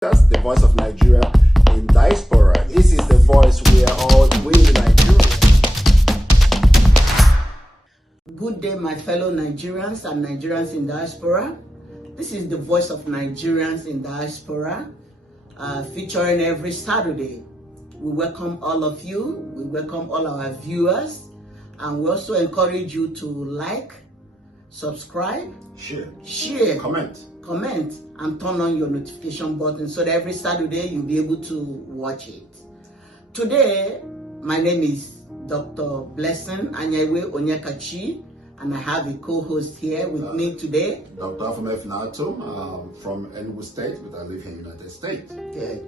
That's the voice of Nigeria in Diaspora. This is the voice we are all with Nigeria. Good day, my fellow Nigerians and Nigerians in Diaspora. This is the voice of Nigerians in Diaspora, featuring every Saturday. We welcome all of you. We welcome all our viewers. And we also encourage you to like, subscribe, share, comment, and turn on your notification button so that every Saturday you'll be able to watch it. Today, my name is Dr. Blessing Anyewe Onyekachi, and I have a co-host here with me today. Dr. Afamef Nato from Enugu State, but I live here in the United States. Good.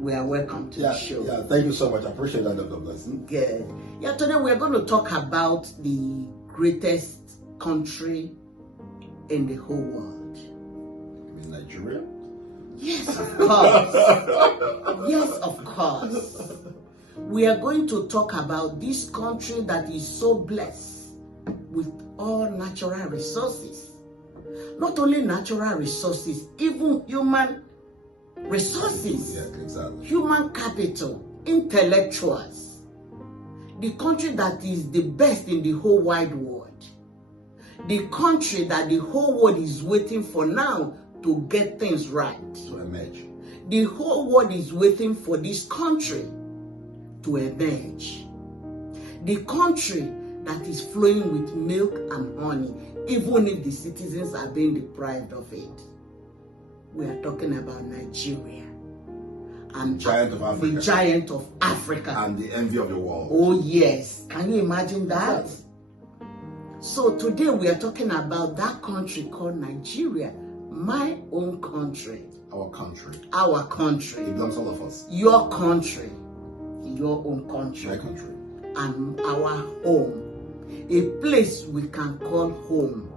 We are welcome to the show. Yeah, thank you so much. I appreciate that, Dr. Blessing. Good. Yeah, today we're going to talk about the greatest country in the whole world. In Nigeria? Yes, of course. Yes, of course. We are going to talk about this country that is so blessed with all natural resources. Not only natural resources, even human resources. Yeah, exactly. Human capital, intellectuals. The country that is the best in the whole wide world. The country that the whole world is waiting for now to get things right. To emerge. The whole world is waiting for this country to emerge. The country that is flowing with milk and honey, even if the citizens are being deprived of it. We are talking about Nigeria. And Giant of Africa. The giant of Africa. And the envy of the world. Oh yes. Can you imagine that? So today we are talking about that country called Nigeria. My own country. Our country. Our country. It belongs to all of us. Your country. Your own country. My country. And our home. A place we can call home.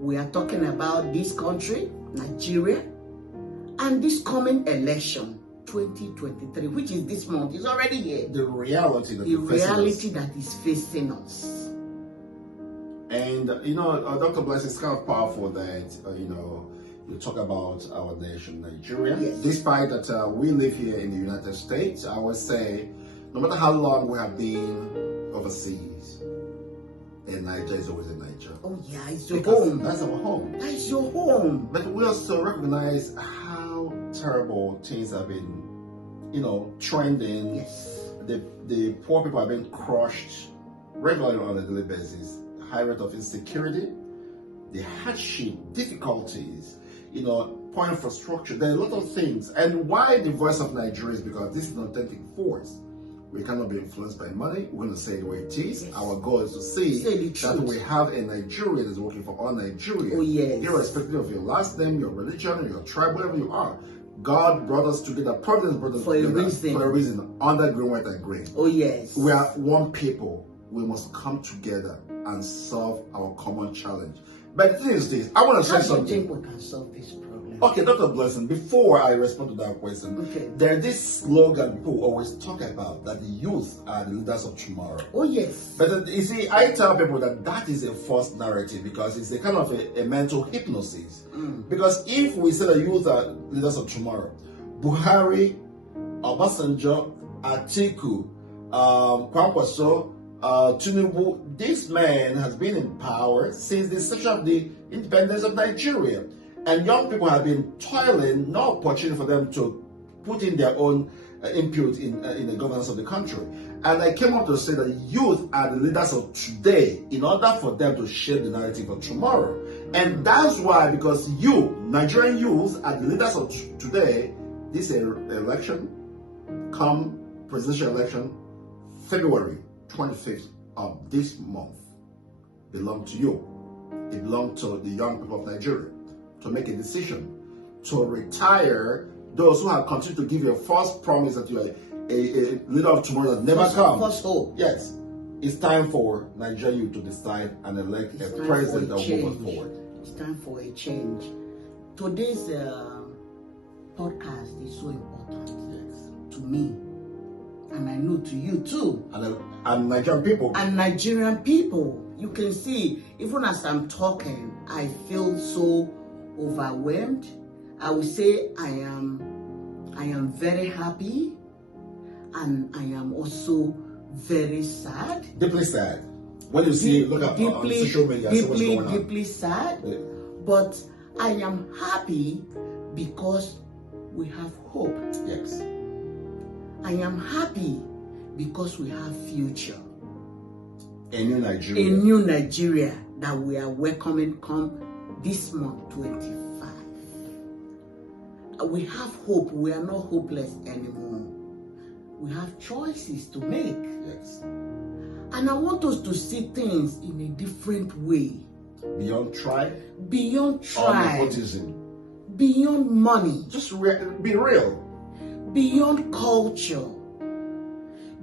We are talking about this country, Nigeria, and this coming election, 2023, which is this month. It's already here. The reality that that is facing us. And, Dr. Bless, it's kind of powerful that, you talk about our nation, Nigeria. Yes. Despite that we live here in the United States, I would say, no matter how long we have been overseas, and Nigeria is always in Nigeria. Oh yeah, it's your home. That's our home. That is your home. But we also recognize how terrible things have been, trending. Yes. The poor people have been crushed regularly on a daily basis. High rate of insecurity, the hardship, difficulties, poor infrastructure. There are a lot of things. And why the voice of Nigeria is because this is an authentic force. We cannot be influenced by money. We're going to say it the way it is. Yes. Our goal is to see that we have a Nigeria that's working for all Nigerians. Oh, yes. Irrespective of your last name, your religion, your tribe, whatever you are. God brought us together, Providence brought us together for a reason, under green, white, and green. Oh, yes. We are one people. We must come together and solve our common challenge. But the thing is this, I want to say something. How do you think we can solve this problem? Okay, Dr. Blessing, before I respond to that question, there's this slogan people always talk about, that the youth are the leaders of tomorrow. Oh, yes. But you see, I tell people that is a false narrative because it's a kind of a mental hypnosis. Because if we say the youth are leaders of tomorrow, Buhari, Obasanjo, Atiku, Kwankwaso, Tinubu, this man has been in power since the inception of the independence of Nigeria. And young people have been toiling, no opportunity for them to put in their own input in the governance of the country. And I came up to say that youth are the leaders of today in order for them to shape the narrative of tomorrow. And that's why, because Nigerian youth, are the leaders of today, this election, come presidential election, February 25th of this month, belong to you. It belongs to the young people of Nigeria to make a decision to retire those who have continued to give you a false promise that you are a leader of tomorrow that never comes. False hope. Yes. It's time for Nigeria youth to decide and elect a president that will move us forward. It's time for a change. Today's podcast is so important to me. And I know to you too. And Nigerian people. And Nigerian people. You can see, even as I'm talking, I feel so overwhelmed. I would say I am I am very happy, and I am also very sad. Deeply sad. When you see, look at on social media, see what's going on. Deeply sad. Yeah. But I am happy because we have hope. Yes. I am happy because we have future. A new Nigeria. A new Nigeria that we are welcoming come this month, 25. We have hope. We are not hopeless anymore. We have choices to make. Yes. And I want us to see things in a different way. Beyond tribe. Beyond tribe. Nepotism. Beyond money. Just be real. Beyond culture.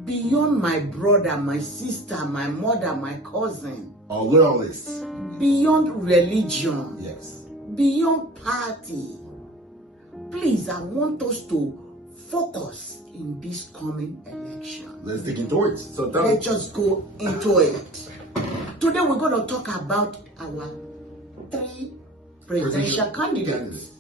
Beyond my brother, my sister, my mother, my cousin. Or loyalists. Beyond religion. Yes. Beyond party. Please, I want us to focus in this coming election. Let's dig into it. So let's just go into it. Today we're going to talk about our 3 presidential candidates.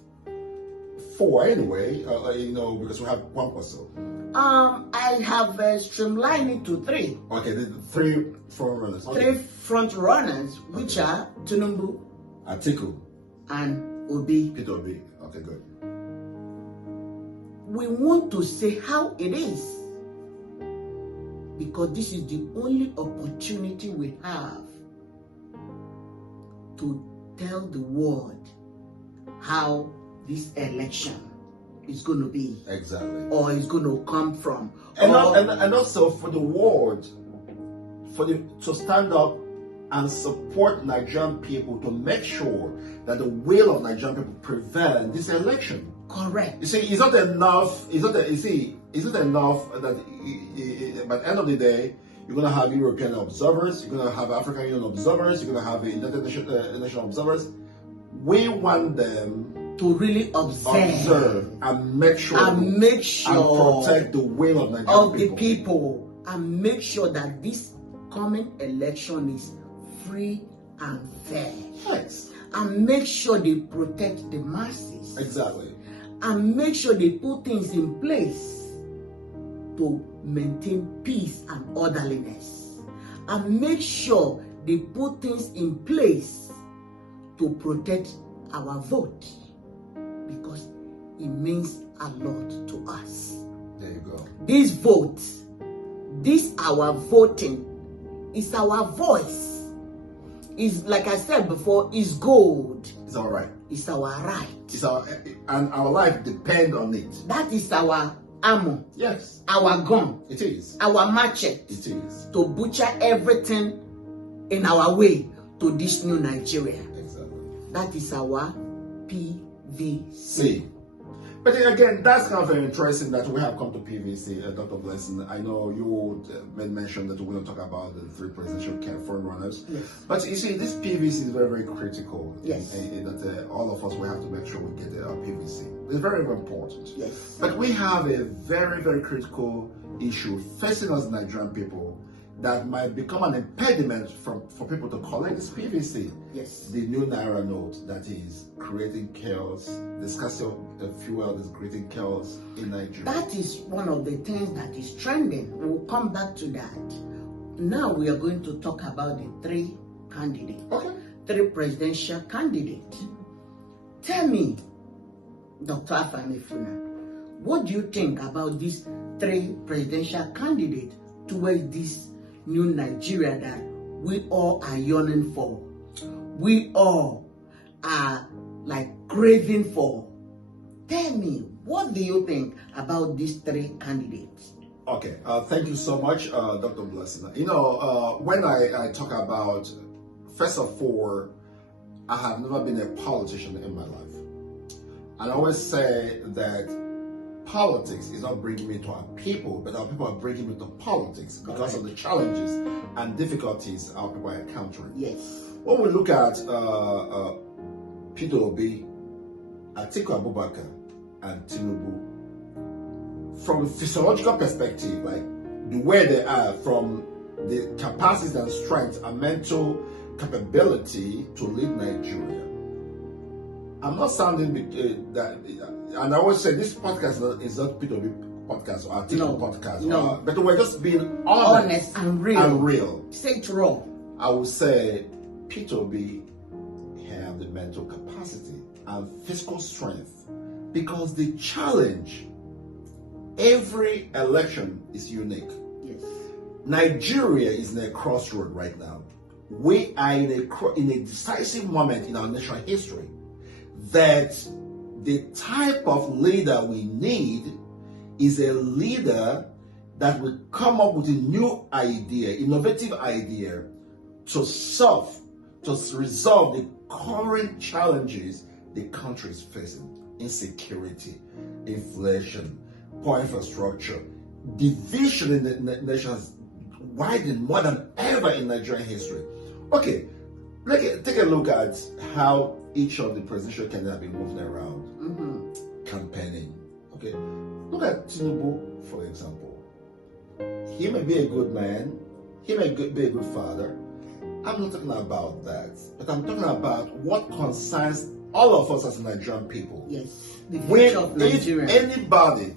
4 anyway, because we have 1 person. I have streamlined it to 3. Okay, the 3 front runners. Okay. 3 front runners, which are Tinubu, Atiku, and Obi. Peter Obi. Okay, good. We want to say how it is, because this is the only opportunity we have to tell the world how this election is going to be. Exactly. Or is going to come from. And also for the world, to stand up and support Nigerian people to make sure that the will of Nigerian people prevail in this election. Correct. You see, it's not enough. It's not enough that by the end of the day, you're going to have European observers, you're going to have African Union observers, you're going to have United Nations observers. We want them to really observe and make sure and protect the will of Nigerian the people, and make sure that this coming election is free and fair. Yes. And make sure they protect the masses. Exactly. And make sure they put things in place to maintain peace and orderliness. And make sure they put things in place to protect our vote, because it means a lot to us. There you go. This vote, this our voting, is our voice. Is, like I said before, is gold. It's our right. It's our right. And our life depends on it. That is our ammo. Yes. Our gun. It is. Our machete. It is. To butcher everything in our way to this new Nigeria. Exactly. That is our PVC. See. But again, that's kind of very interesting that we have come to PVC, Dr. Blessing. I know you made mention that we're going to talk about the 3 presidential front runners. Yes. But you see, this PVC is very, very critical. Yes. That all of us will have to make sure we get our PVC. It's very, very important. Yes. But we have a very, very critical issue facing us Nigerian people that might become an impediment for people to collect this PVC. Yes. The new Naira note that is creating chaos, the scarcity of fuel is creating chaos in Nigeria. That is one of the things that is trending. We'll come back to that. Now we are going to talk about the 3 candidates. Okay. 3 presidential candidates. Tell me, Dr. Afanefuna, what do you think about these 3 presidential candidates towards this new Nigeria that we all are yearning for? We all are like craving for. Tell me, what do you think about these 3 candidates? Okay, thank you so much, Dr. Blessing. When I talk about, first of all, I have never been a politician in my life. And I always say that politics is not bringing me to our people, but our people are bringing me to politics because of the challenges and difficulties our people are encountering. Yes. When we look at Peter Obi, Atiku Abubakar, and Tinubu, from a physiological perspective, like the way they are, from the capacity and strength and mental capability to lead Nigeria, I'm not sounding that, and I always say this podcast is not P2B podcast or article podcast. No. But we're just being honest and real. And real. Say it raw. I would say P2B have the mental capacity and physical strength because the challenge, every election is unique. Yes. Nigeria is in a crossroad right now. We are in a decisive moment in our national history that the type of leader we need is a leader that will come up with a new idea, innovative idea to resolve the current challenges the country is facing. Insecurity, inflation, poor infrastructure, division in the nation has widened more than ever in Nigerian history. Okay, take a look at how each of the presidential candidates have been moving around, campaigning. Okay, look at Tinubu, for example. He may be a good man, he may be a good father. I'm not talking about that, but I'm talking about what concerns all of us as Nigerian people. Yes, the future of Nigeria. If anybody,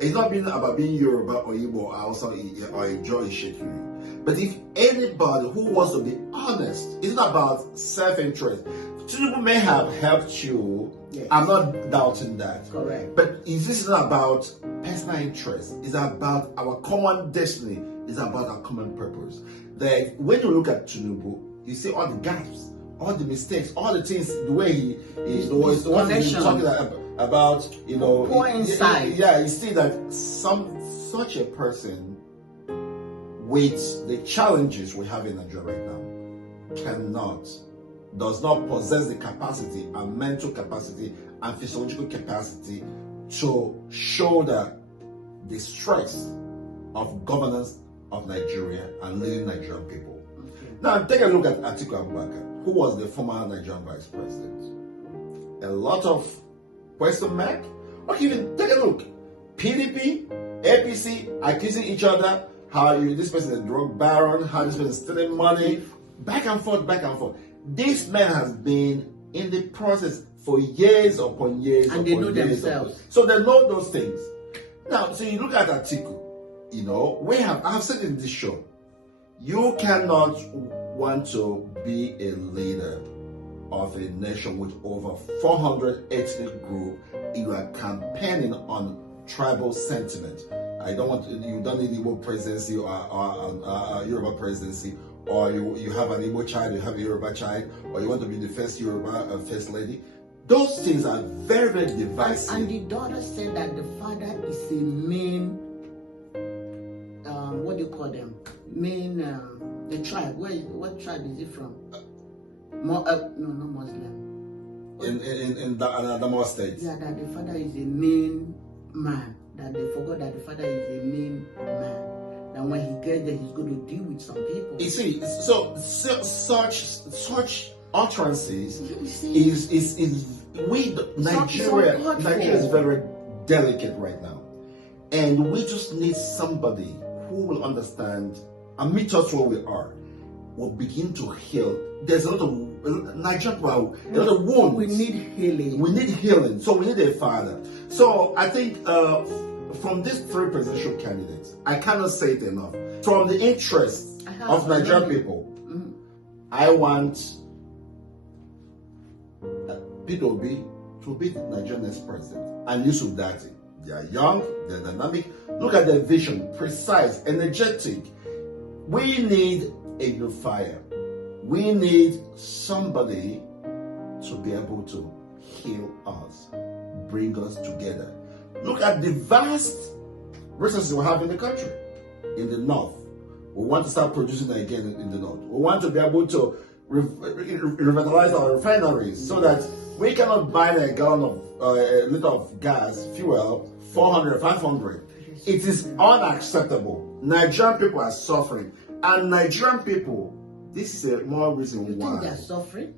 it's not been about being Yoruba or Igbo or Hausa or Ijaw Ishekiri, but if anybody who wants to be honest, it's not about self-interest. Tinubu may have helped you. Yes. I'm not doubting that. Correct. But this is not about personal interest. It's about our common destiny. It's about our common purpose. That when you look at Tinubu, you see all the gaps, all the mistakes, all the things, the way he is the one he's talking about, you know. Poor inside. Yeah, you see that such a person with the challenges we have in Nigeria right now does not possess the capacity and mental capacity and physiological capacity to shoulder the stress of governance of Nigeria and leading Nigerian people. Okay. Now take a look at Atiku Abubakar, who was the former Nigerian vice president. A lot of question mark. Okay, even take a look. PDP, APC accusing each other, how this person is a drug baron, how this person is stealing money, back and forth, back and forth. This man has been in the process for years upon years. And they know themselves. So they know those things. Now, so you look at Atiku, you know, I've said in this show, you cannot want to be a leader of a nation with over 400 ethnic groups. You are campaigning on tribal sentiment. You don't need Igbo presidency or Yoruba presidency, or you have an Igbo child, you have a Yoruba child, or you want to be the first Yoruba first lady. Those things are very, very divisive. And the daughter said that the father is a main, what do you call them? Main, the tribe. What tribe is it from? No, not Muslim. In the Adamawa state. Yeah, that the father is a main man. That they forgot that the father is a main man. That when he gets there, he's going to deal with some people. You see, so such utterances is Nigeria is very delicate right now, and we just need somebody who will understand and meet us where we are. Will begin to heal. There's a lot of Nigerian people, a lot of wounds. We need healing. We need healing. So we need a father. So I think from these three presidential candidates, I cannot say it enough. From the interest of Nigerian people, I want P2B to be the Nigerian next president. And Yusuf Dati. They are young, they're dynamic. Look at their vision, precise, energetic. We need a unifier. We need somebody to be able to heal us, bring us together. Look at the vast resources we have in the country, in the north. We want to start producing again in the north. We want to be able to revitalize our refineries so that we cannot buy a gallon of a liter of gas, fuel, 400, 500. It is unacceptable. Nigerian people are suffering. And Nigerian people, this is a more reason you why. think they are suffering?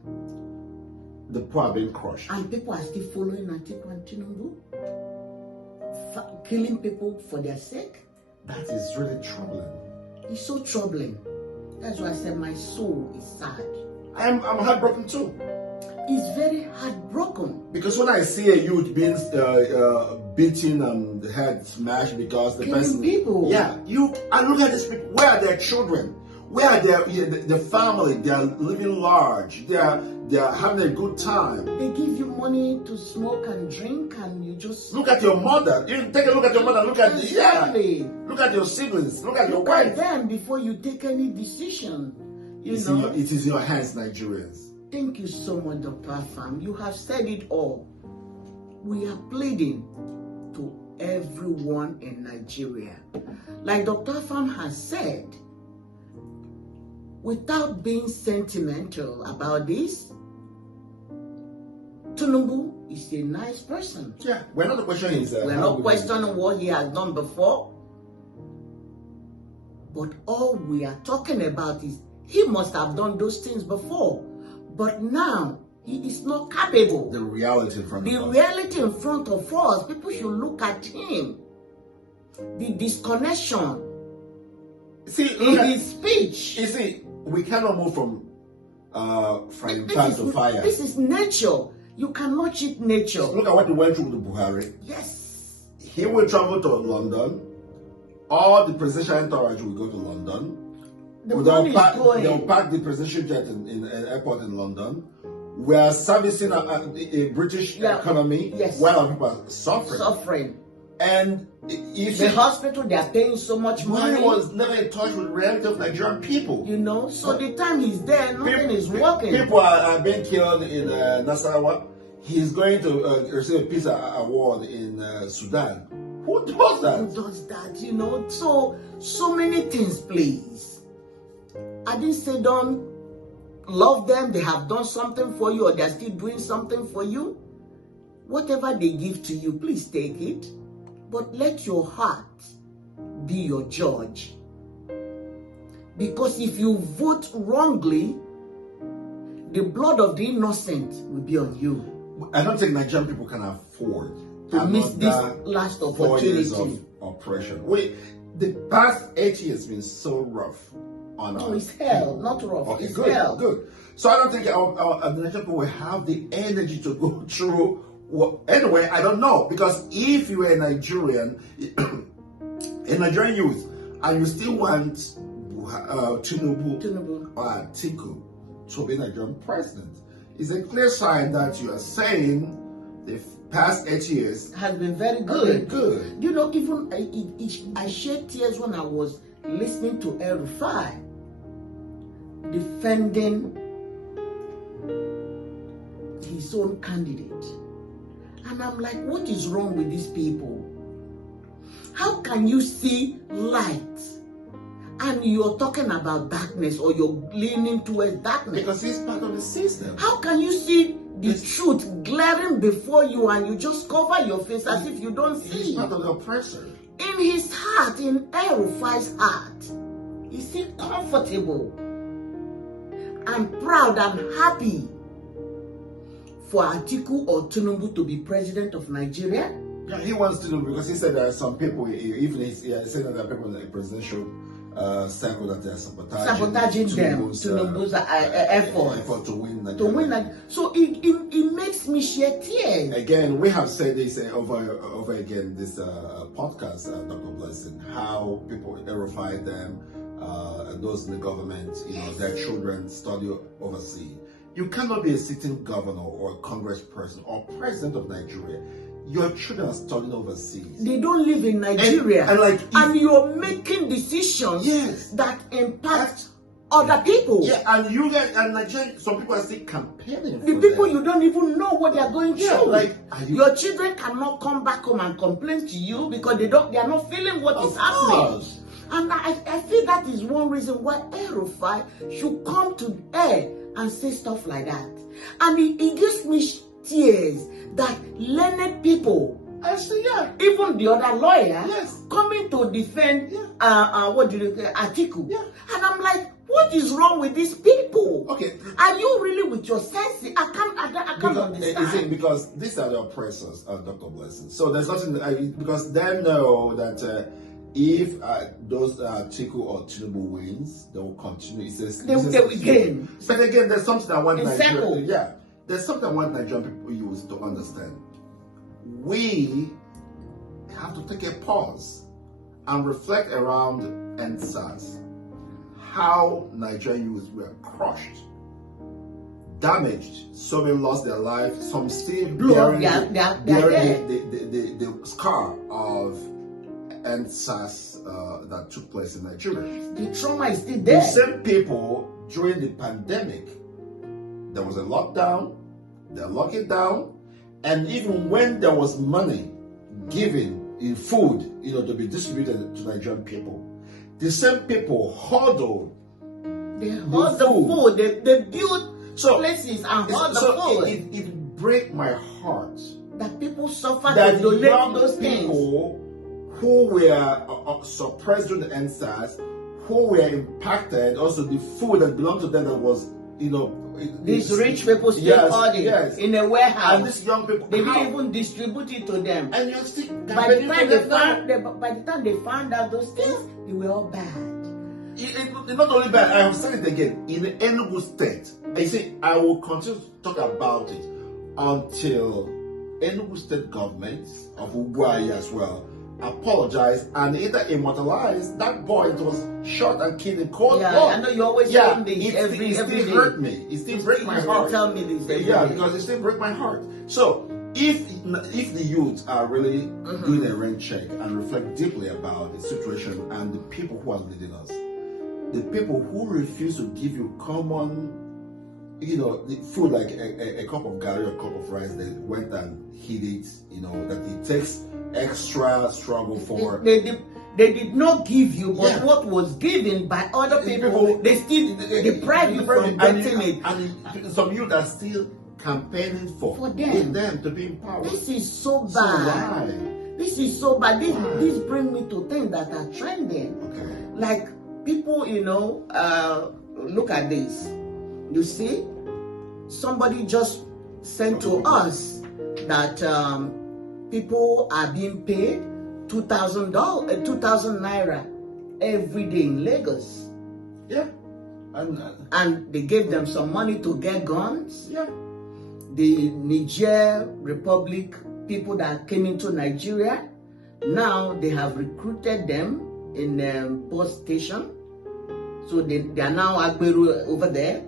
The poor are being crushed. And people are still following Atiku and Tinubu? Killing people for their sake? That is really troubling. It's so troubling. That's why I said my soul is sad. I'm heartbroken too. is very heartbroken. Because when I see a youth being beaten and the head smashed because the Killing person, people. yeah, I look at these people. Where are their children? Where are the family? They are living large. They are having a good time. They give you money to smoke and drink, and you just look at your mother. You take a look at your mother. Look at exactly. Look at your siblings. Look at your Look wife. at them before you take any decision. It is in your hands, Nigerians. Thank you so much, Dr. Afam. You have said it all. We are pleading to everyone in Nigeria. Like Dr. Afam has said, without being sentimental about this, Tinubu is a nice person. Yeah, we're not questioning we're not questioning what he has done before. But all we are talking about is he must have done those things before. But now, he is not capable. The reality in front of us. The reality in front of us, people should look at him. The disconnection in his speech. You see, we cannot move from frying pan to fire. This is nature. You cannot cheat nature. Look at what he went through with Buhari. Yes. He will travel to London. All the presidential entourage will go to London. They'll park the presidential jet in an airport in London. We are servicing a British economy while our people are suffering. And if the hospital, they are paying so much money. He was never in touch with the reality of Nigerian people. You know, so the time he's there, nothing is working. People are being killed in Nasarawa. He's going to receive a peace award in Sudan. Who does that? Who does that? You know, so many things, please. I didn't say don't love them. They have done something for you, or they're still doing something for you. Whatever they give to you, please take it. But let your heart be your judge. Because if you vote wrongly, the blood of the innocent will be on you. I don't think Nigerian people can afford to miss this last opportunity. 4 years of oppression. The past 8 years has been so rough on us. No, it's hell, not rough. Okay, it's good, hell. Good. So I don't think our Nigerian people will have the energy to go through. Anyway, I don't know, because if you are a Nigerian, a Nigerian youth, and you still want Tinubu or Atiku to be Nigerian president, it's a clear sign that you are saying the past 8 years has been very good. You know, even I shed tears when I was listening to El-Rufai defending his own candidate. And I'm like, what is wrong with these people? How can you see light and you're talking about darkness, or you're leaning towards darkness? Because he's part of the system. How can you see the truth glaring before you and you just cover your face as if you don't see? He's part of the oppressor. In his heart, in El-Rufai's heart, is he comfortable and proud and happy for Atiku or Tinubu to be president of Nigeria? Yeah, he wants to do, because he said there are some people, even he said that there are people in the presidential circle that they are sabotaging Tinubu's effort to win Nigeria. To win, so it makes me shed tears. Again, we have said this over again, this podcast, Dr. Blessing, how people terrify them, those in the government, their children study overseas. You cannot be a sitting governor or a congressperson or president of Nigeria. Your children are studying overseas. They don't live in Nigeria. And you're making decisions that impact other people. Yeah, and you guys, and Nigeria, some people are still campaigning for the people you don't even know what they are going through. Your children cannot come back home and complain to you because they are not feeling what is happening. And I feel that is one reason why El-Rufai should come to air and say stuff like that. And it gives me tears that learned people, even the other lawyer, coming to defend Atiku. And I'm like, what is wrong with these people? Okay, are you really with your senses? I can't understand. Because these are the oppressors, Dr. Blessing. So there's nothing because they know that if those Atiku or Tinubu wins, they will continue. They will gain. But again, there's something I want Nigeria. there's something I want Nigerian people use to understand. We have to take a pause and reflect around NSAS. How Nigerian youth were crushed, damaged, some lost their life, some still bearing the scar of NSAS that took place in Nigeria. The trauma is still there. The same people during the pandemic, there was a lockdown, they're locking down, and even when there was money given in food, to be distributed to Nigerian people, the same people huddled. They hold the food. They built places and hold the food. It breaks my heart that people suffer that to donate young those people who were suppressed during the NSAS, who were impacted, also the food that belonged to them that was, these rich people still hoarding in a warehouse. And these young people, they didn't even distribute it to them. And you're still by the time they found out those things, they were all bad. It's not only bad, I have said it again, in Enugu State. I say I will continue to talk about it until Enugu State government of Ugwai as well apologize and either immortalize that boy that was shot and killed in cold blood. I know you always tell me this every day. It hurt me. It still breaks my heart. Tell me this every day. Because it still breaks my heart. So if the youth are really doing a rain check and reflect deeply about the situation and the people who are leading us, the people who refuse to give you common, the food like a cup of garri or a cup of rice, they went and hid it, that it takes extra struggle for. They did not give you, but what was given by other people, they still deprive you from getting it. And some youth are still campaigning for them to be empowered. This is so bad. This is so bad. This brings me to things that are trending. Okay. Like people, look at this. You see, somebody just sent to us that people are being paid $2,000 naira every day in Lagos. Yeah. And they gave them some money to get guns. Yeah. The Niger Republic people that came into Nigeria, now they have recruited them in post station. So they are now Agberu over there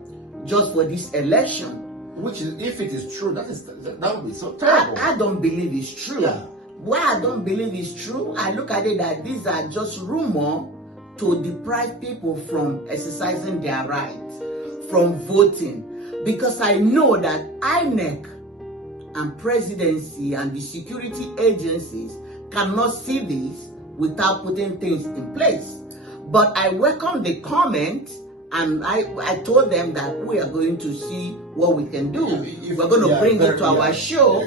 just for this election. Which is, if it is true, that would be so terrible. I don't believe it's true. Yeah. Why I don't believe it's true, I look at it that these are just rumors to deprive people from exercising their rights, from voting. Because I know that INEC and presidency and the security agencies cannot see this without putting things in place. But I welcome the comment, and I told them that we are going to see what we can do. We're going to bring it to our show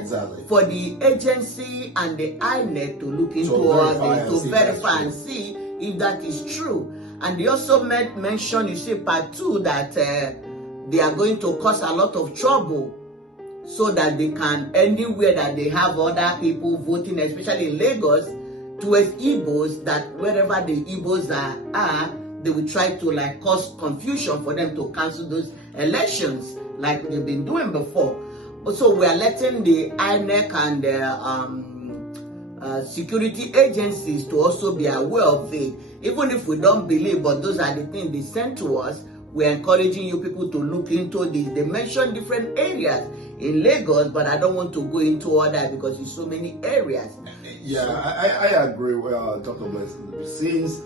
for the agency and the INEC to look into all this, to verify and see if that is true. And they also mention, you see, part 2, that they are going to cause a lot of trouble so that they can, anywhere that they have other people voting, especially in Lagos, towards Igbos, that wherever the Igbos are, they will try to cause confusion for them to cancel those elections like they've been doing before. So we are letting the INEC and the security agencies to also be aware of it. Even if we don't believe, but those are the things they sent to us, we're encouraging you people to look into this. They mention different areas in Lagos, but I don't want to go into all that because there's so many areas. Yeah, so, I agree with Dr. Bless. Since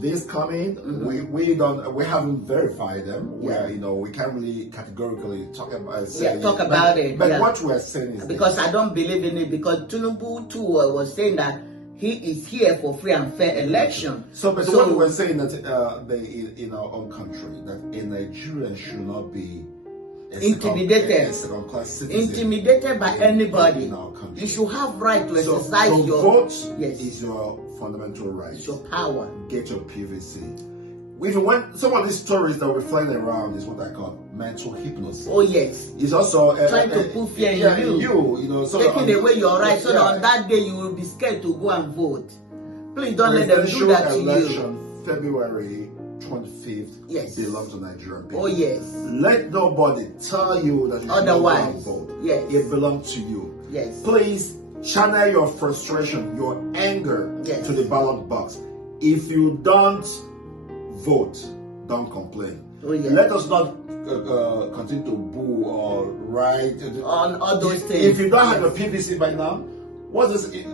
this coming, we haven't verified them. We can't really categorically talk about it. But what we're saying is because I don't believe in it, because Tinubu too was saying that he is here for free and fair election. So what we're saying that in our own country, that a Nigerian should not be intimidated by anybody. In our country. You should have right to exercise your vote. Is your fundamental right. It's your power. Get your PVC. Even when some of these stories that we're flying around is what I call mental hypnosis. Oh yes. It's also trying to put fear in you. So taking away your rights, so that on that day you will be scared to go and vote. Please don't let them do that to you. February 25th Yes. belong to Nigerian people. Oh, yes. Let nobody tell you that you should Otherwise. not vote. Yes. It belongs to you. Yes. Please channel your frustration, your anger Yes. to the ballot box. If you don't vote, don't complain. Oh, yes. Let us not continue to boo or write On all those things. If you don't have a PVC by now, what is it?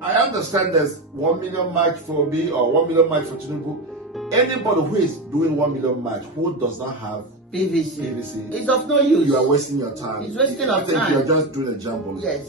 I understand there's 1 million march for me or 1 million march for Tinubu. Anybody who is doing 1 million march who does not have PVC, it's of no use. you are wasting your time. It's wasting I of think time. you're just doing a jumble. Yes.